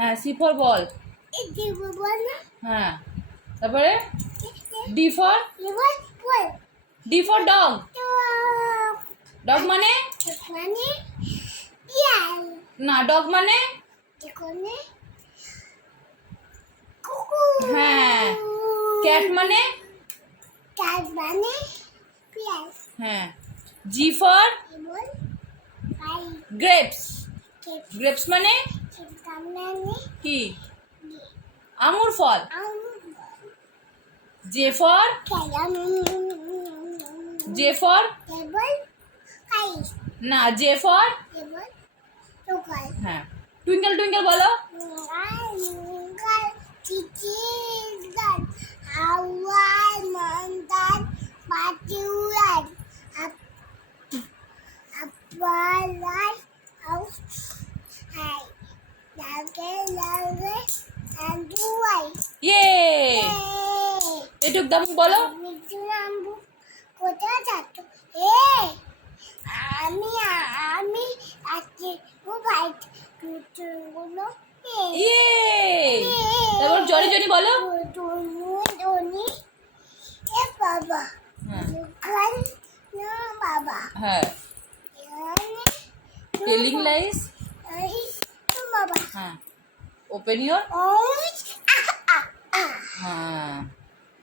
হ্যাঁ C for ball এই চিঠি বল না হ্যাঁ তারপরে ডি ফর এবার বল ডি ফর ডগ তো ডগ মানে মানে ইয়াল না ডগ মানে এখানে কুকু হ্যাঁ ক্যাট মানে ক্যাট মানে পিয়াল হ্যাঁ জি ফর এবার আই গ্রেপস কেট গ্রেপস মানে মানে কি আঙুর ফল আম জে ফর খেলাম জে ফর টেবল আইস না জে ফর টেবল লোকাল হ্যাঁ টুইঙ্কেল টুইঙ্কেল বলো Mungal, এটুক দাম বলো মিজোরাম্বু কোথায় যাচ্ছ এ আমি আমি আজকে ও ভাই টুটুগুলো ইয়ে তারপর জনি জনি বলো টুনু টনি এ বাবা হ্যাঁ দোকান না বাবা হ্যাঁ এখানে টেলিং লাইস এই তো বাবা হ্যাঁ ওপেন ইয়োর ওই আহ আহ আহ হ্যাঁ